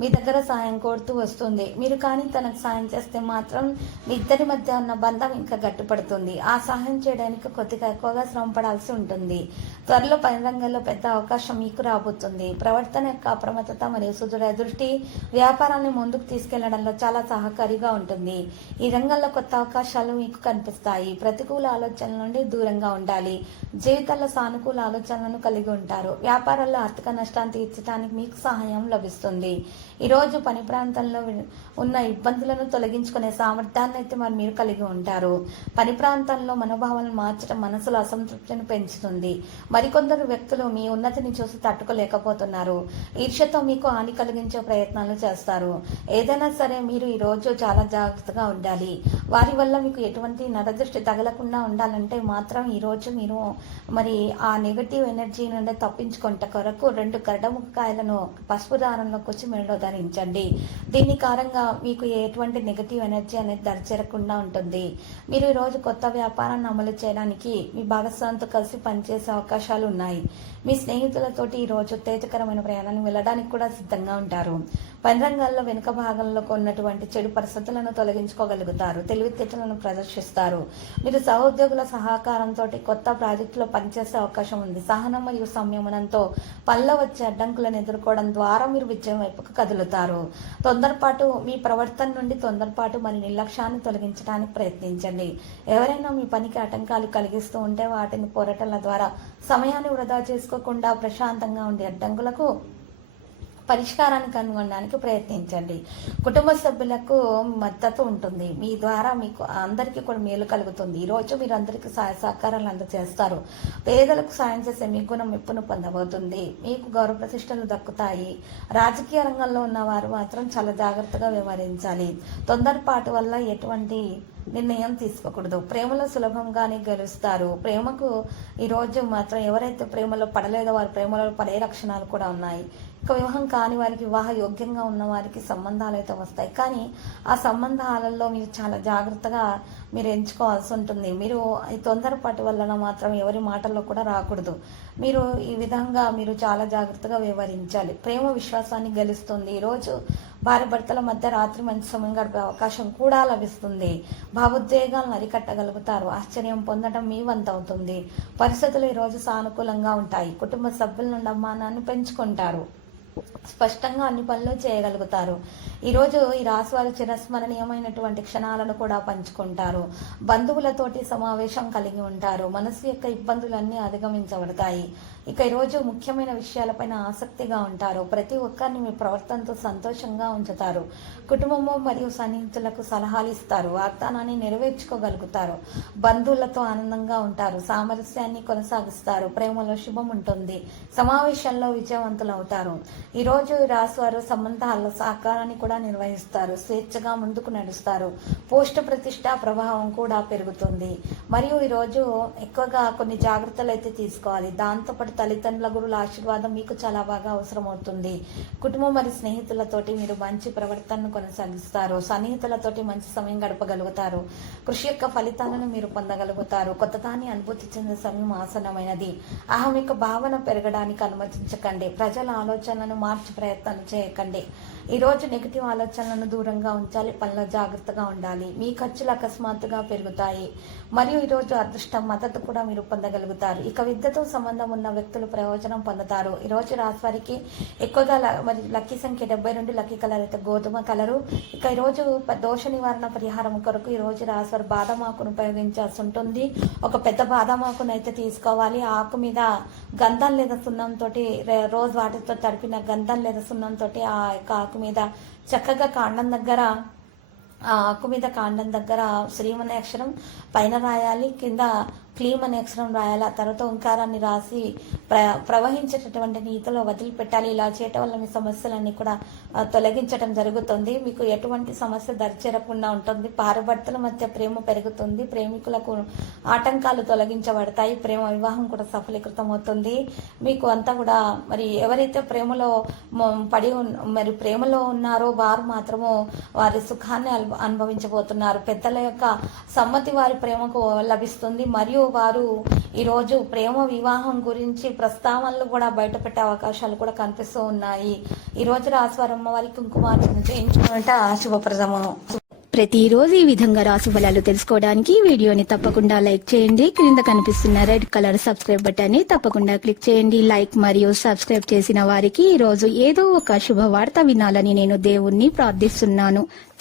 మీ దగ్గర సాయం కోరుతూ వస్తుంది. మీరు కానీ తనకు సాయం చేస్తే మాత్రం మీ ఇద్దరి మధ్య ఉన్న బంధం ఇంకా గట్టిపడుతుంది. ఆ సహాయం చేయడానికి కొద్దిగా ఎక్కువగా శ్రమ పడాల్సి ఉంటుంది. త్వరలో పని రంగంలో పెద్ద అవకాశం మీకు రాబోతుంది. ప్రవర్తన యొక్క అప్రమత్తత మరియు సుదృఢ దృష్టి వ్యాపారాన్ని ముందుకు తీసుకెళ్ళడంలో చాలా సహకారిగా ఉంటుంది. ఈ రంగంలో కొత్త అవకాశాలు మీకు కనిపిస్తాయి. ప్రతికూల ఆలోచనల నుండి దూరంగా ఉండాలి. జీవితంలో సానుకూల ఆలోచనలను కలిగి ఉంటారు. వ్యాపారాల్లో ఆర్థిక నష్టాన్ని తీర్చడానికి మీకు సహాయం లభిస్తుంది. ఈరోజు పని ప్రాంతంలో ఉన్న ఇబ్బందులను తొలగించుకునే సామర్థ్యాన్ని అయితే మరి మీరు కలిగి ఉంటారు. పని ప్రాంతంలో మనోభావాలను మార్చడం మనసులో అసంతృప్తిని పెంచుతుంది. మరికొందరు వ్యక్తులు మీ ఉన్నతిని చూసి తట్టుకోలేకపోతున్నారు. ఈర్ష్యతో మీకు హాని కలిగించే ప్రయత్నాలు చేస్తారు. ఏదైనా సరే మీరు ఈ రోజు చాలా జాగ్రత్తగా ఉండాలి. వారి వల్ల మీకు ఎటువంటి నరదృష్టి తగలకుండా ఉండాలంటే మాత్రం ఈరోజు మీరు మరి ఆ నెగటివ్ ఎనర్జీ నుండి తప్పించుకుంట కొరకు రెండు కరడముకాయలను పసుపు దారంలో వచ్చి మెడలో ధరించండి. దీని కారణంగా మీకు ఎటువంటి నెగటివ్ ఎనర్జీ అనేది దరిచేరకుండా ఉంటుంది. మీరు ఈరోజు కొత్త వ్యాపారాన్ని అమలు చేయడానికి మీ భాగస్వామితో కలిసి పనిచేసే అవకాశాలు ఉన్నాయి. మీ స్నేహితులతోటి ఈరోజు ఉత్తేజకరమైన ప్రయాణానికి వెళ్ళడానికి కూడా సిద్ధంగా ఉంటారు. పని రంగాల్లో వెనుక భాగంలో ఉన్నటువంటి చెడు పరిస్థితులను తొలగించుకోగలుగుతారు. తెలివితేటలను ప్రదర్శిస్తారు. మీరు సహోద్యోగుల సహకారంతో కొత్త ప్రాజెక్టులో పనిచేసే అవకాశం ఉంది. సహనం మరియు సంయమనంతో పనిలో వచ్చే అడ్డంకులను ఎదుర్కోవడం ద్వారా మీరు విజయం వైపుకు కదులుతారు. తొందరపాటు మీ ప్రవర్తన నుండి తొందరపాటు మరి నిర్లక్ష్యాన్ని తొలగించడానికి ప్రయత్నించండి. ఎవరైనా మీ పనికి ఆటంకాలు కలిగిస్తూ ఉంటే వాటిని పోరాటాల ద్వారా సమయాన్ని వృధా చేసుకోకుండా ప్రశాంతంగా ఉండే అడ్డంకులకు పరిష్కారాన్ని కనుగొనడానికి ప్రయత్నించండి. కుటుంబ సభ్యులకు మద్దతు ఉంటుంది. మీ ద్వారా మీకు అందరికీ కూడా మేలు కలుగుతుంది. ఈరోజు మీరు అందరికీ సహాయ సహకారాలు అందజేస్తారు. పేదలకు సాయం చేసే మీ గుణం మెప్పును పొందబోతుంది. మీకు గౌరవ ప్రతిష్టలు దక్కుతాయి. రాజకీయ రంగంలో ఉన్న వారు మాత్రం చాలా జాగ్రత్తగా వ్యవహరించాలి. తొందరపాటు వల్ల ఎటువంటి నిర్ణయం తీసుకోకూడదు. ప్రేమలో సులభంగానే గెలుస్తారు. ప్రేమకు ఈరోజు మాత్రం ఎవరైతే ప్రేమలో పడలేదో వారి ప్రేమలో పడే లక్షణాలు కూడా ఉన్నాయి. ఇక వివాహం కాని వారికి వివాహ యోగ్యంగా ఉన్న వారికి సంబంధాలు అయితే వస్తాయి. కానీ ఆ సంబంధాలలో మీరు చాలా జాగ్రత్తగా మీరు ఎంచుకోవాల్సి ఉంటుంది. మీరు ఈ తొందరపాటు వలన మాత్రం ఎవరి మాటల్లో కూడా రాకూడదు. మీరు ఈ విధంగా మీరు చాలా జాగ్రత్తగా వ్యవహరించాలి. ప్రేమ విశ్వాసాన్ని గెలుస్తుంది. ఈరోజు భార్య భర్తల మధ్య రాత్రి మంచి సమయం గడిపే అవకాశం కూడా లభిస్తుంది. భావోద్వేగాలను అరికట్టగలుగుతారు. ఆశ్చర్యం పొందడం మీ వంతవుతుంది పరిస్థితులు ఈరోజు సానుకూలంగా ఉంటాయి. కుటుంబ సభ్యుల నుండి అమ్మానాన్ని పెంచుకుంటారు. స్పష్టంగా అన్ని పనులు చేయగలుగుతారు. ఈరోజు ఈ రాశి వారు చిరస్మరణీయమైనటువంటి క్షణాలను కూడా పంచుకుంటారు. బంధువులతోటి సమావేశం కలిగి ఉంటారు. మనసు యొక్క ఇబ్బందులన్నీ అధిగమించబడతాయి. ఇక ఈరోజు ముఖ్యమైన విషయాలపైన ఆసక్తిగా ఉంటారు. ప్రతి ఒక్కరిని మీ ప్రవర్తనతో సంతోషంగా ఉంచుతారు. కుటుంబము మరియు సన్నిహితులకు సలహాలు ఇస్తారు. వాగ్దానాన్ని నెరవేర్చుకోగలుగుతారు. బంధువులతో ఆనందంగా ఉంటారు. సామరస్యాన్ని కొనసాగిస్తారు. ప్రేమలో శుభం ఉంటుంది. సమావేశంలో విజయవంతులు అవుతారు ఈరోజు రాసువారు సంబంధాల్లో వారు సంబంధాల సహకారాన్ని కూడా నిర్వహిస్తారు. స్వేచ్ఛగా ముందుకు నడుస్తారు. పోస్ట్ ప్రతిష్ట ప్రభావం కూడా పెరుగుతుంది. మరియు ఈరోజు ఎక్కువగా కొన్ని జాగ్రత్తలు అయితే తీసుకోవాలి. దాంతోపాటు తల్లిదండ్రుల గురువుల ఆశీర్వాదం మీకు చాలా బాగా అవసరం అవుతుంది కుటుంబం మరియు స్నేహితులతోటి మీరు మంచి ప్రవర్తనను కొనసాగిస్తారు. సన్నిహితులతోటి మంచి సమయం గడపగలుగుతారు. కృషి యొక్క ఫలితాలను మీరు పొందగలుగుతారు. కొత్తదాన్ని అనుభూతి చెందే సమయం ఆసనమైనది అహం యొక్క భావన పెరగడానికి అనుమతించకండి. ప్రజల ఆలోచనను మార్చి ప్రయత్నం చేయకండి. ఈరోజు నెగిటివ్ ఆలోచనలను దూరంగా ఉంచాలి పనిలో జాగ్రత్తగా ఉండాలి. మీ ఖర్చులు అకస్మాత్తుగా పెరుగుతాయి. మరియు ఈరోజు అదృష్టం మద్దతు కూడా మీరు పొందగలుగుతారు. ఇక విద్యతో సంబంధం ఉన్న వ్యక్తులు ప్రయోజనం పొందుతారు. ఈరోజు రాశివారికి వారికి ఎక్కువగా ల- మరి లక్కీ సంఖ్య డెబ్బై రెండు లక్కీ కలర్ అయితే గోధుమ కలరు. ఇక ఈరోజు దోష నివారణ పరిహారం కొరకు ఈరోజు రోజు బాదం ఆకును ఉపయోగించాల్సి ఉంటుంది ఒక పెద్ద బాదం ఆకును అయితే తీసుకోవాలి. ఆకు మీద గంధం లేదా సున్నంతో రోజు వాటితో తడిపిన గంధం లేదా సున్నంతో ఆ యొక్క ఆకు మీద చక్కగా కాండం దగ్గర ఆ ఆకు మీద కాండం దగ్గర శ్రీమనే అక్షరం పైన రాయాలి. కింద క్లీమ్ అనే అక్షరం రాయాలి. ఆ తర్వాత ఓంకారాన్ని రాసి ప్ర ప్రవహించేటటువంటి నీతిలో వదిలిపెట్టాలి. ఇలా చేయటం వల్ల మీ సమస్యలన్నీ కూడా తొలగించడం జరుగుతుంది. మీకు ఎటువంటి సమస్య దరిచేరకుండా ఉంటుంది. భార్యభర్తల మధ్య ప్రేమ పెరుగుతుంది. ప్రేమికులకు ఆటంకాలు తొలగించబడతాయి. ప్రేమ వివాహం కూడా సఫలీకృతం అవుతుంది మీకు అంతా కూడా మరి ఎవరైతే ప్రేమలో పడి మరి ప్రేమలో ఉన్నారో వారు మాత్రము వారి సుఖాన్ని అనుభవించబోతున్నారు. పెద్దల యొక్క సమ్మతి వారి ప్రేమకు లభిస్తుంది. మరియు వారు ఈరోజు ప్రేమ వివాహం గురించి ప్రస్తావనలు కూడా బయటపెట్టే అవకాశాలు కూడా కనిపిస్తూ ఉన్నాయి. ఈ రోజు రాశివారి అమ్మవారి కుంకుమార్చన చేయించుకుంటే శుభప్రదము. ప్రతిరోజు ఈ విధంగా రాసు ఫలాలు తెలుసుకోవడానికి వీడియోని తప్పకుండా లైక్ చేయండి. క్రింద కనిపిస్తున్న రెడ్ కలర్ సబ్స్క్రైబ్ బటన్ని తప్పకుండా క్లిక్ చేయండి. లైక్ మరియు సబ్స్క్రైబ్ చేసిన వారికి ఈ రోజు ఏదో ఒక శుభవార్త వినాలని నేను దేవుణ్ణి ప్రార్థిస్తున్నాను.